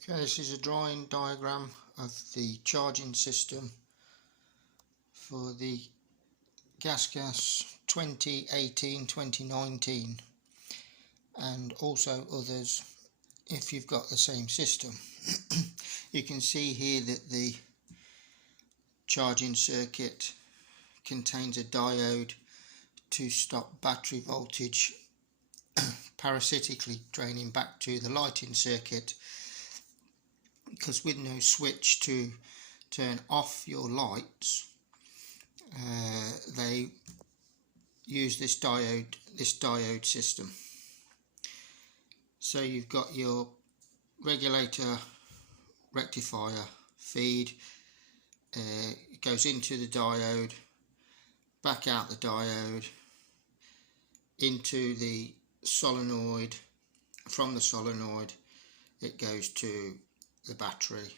Okay, this is a drawing diagram of the charging system for the gasgas 2018-2019 and also others if you've got the same system. You can see here that the charging circuit contains a diode to stop battery voltage parasitically draining back to the lighting circuit, because with no switch to turn off your lights, they use this diode system. So you've got your regulator rectifier feed, it goes into the diode, back out the diode, into the solenoid. From the solenoid it goes to the battery,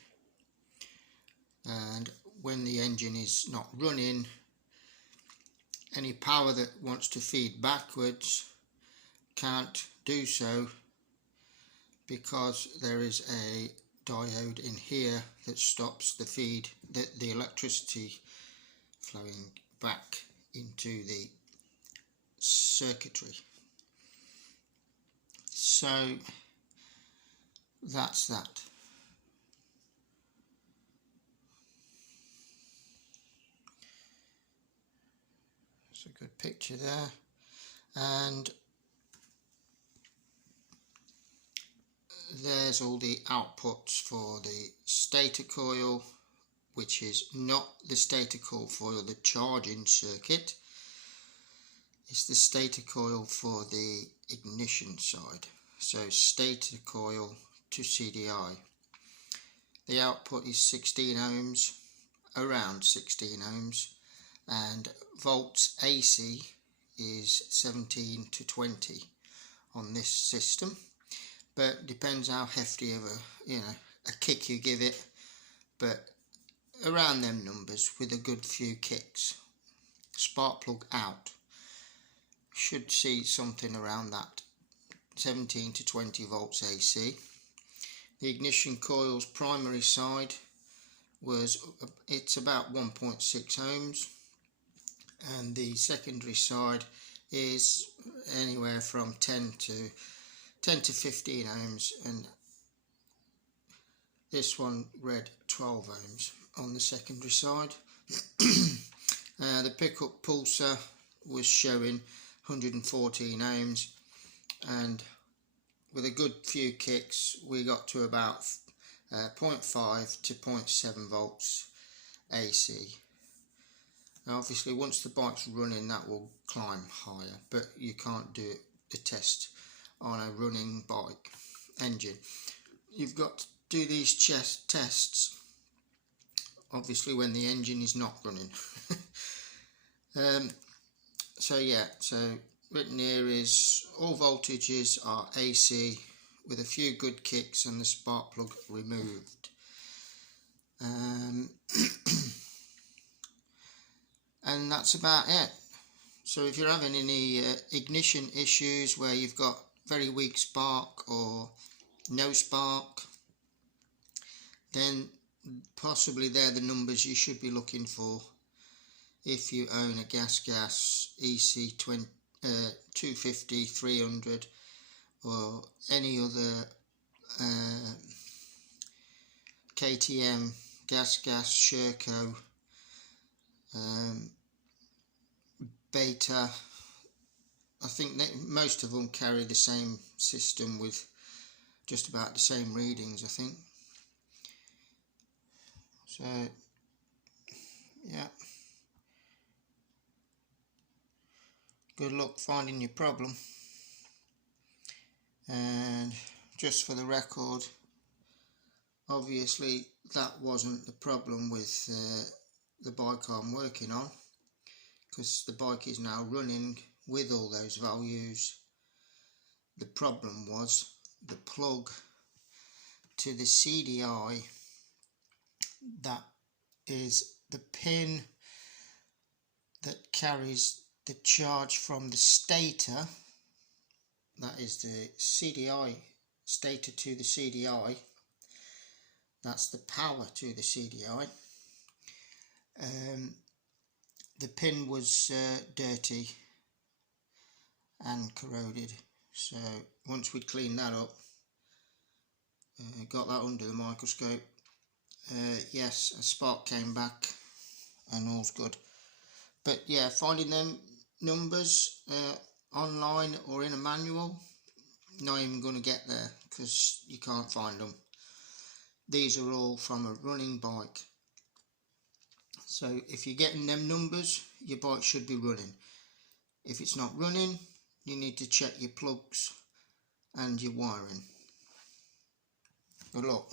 and when the engine is not running, any power that wants to feed backwards can't do so because there is a diode in here that stops the feed, the electricity flowing back into the circuitry. So that's that. It's a good picture there, and there's all the outputs for the stator coil, which is not the stator coil for the charging circuit. It's the stator coil for the ignition side. So stator coil to CDI. The output is 16 ohms, around 16 ohms, and volts AC is 17 to 20 on this system, but depends how hefty of a kick you give it, but around them numbers with a good few kicks. Spark plug out should see something around that 17 to 20 volts AC. The ignition coil's primary side it's about 1.6 ohms, and the secondary side is anywhere from 10 to 15 ohms, and this one read 12 ohms on the secondary side. The pickup pulsar was showing 114 ohms, and with a good few kicks we got to about 0.5 to 0.7 volts AC. Now obviously once the bike's running that will climb higher, but you can't do the test on a running bike engine. You've got to do these tests obviously when the engine is not running. So written here is all voltages are AC with a few good kicks and the spark plug removed. And that's about it. So if you're having any ignition issues where you've got very weak spark or no spark, then possibly they're the numbers you should be looking for if you own a gasgas EC 250, 300 or any other KTM, gasgas, sherco, beta. I think that most of them carry the same system with just about the same readings, I think. So yeah, good luck finding your problem. And just for the record, obviously that wasn't the problem with the bike I'm working on, because the bike is now running with all those values. The problem was the plug to the CDI, that is the pin that carries the charge from the stator, that is the CDI, stator to the CDI, That's the power to the CDI. The pin was dirty and corroded, so once we'd cleaned that up, got that under the microscope, yes, a spark came back and all's good. But yeah, finding them numbers online or in a manual, not even going to get there because you can't find them. These are all from a running bike. So if you're getting them numbers, your bike should be running. If it's not running, you need to check your plugs and your wiring. Good luck.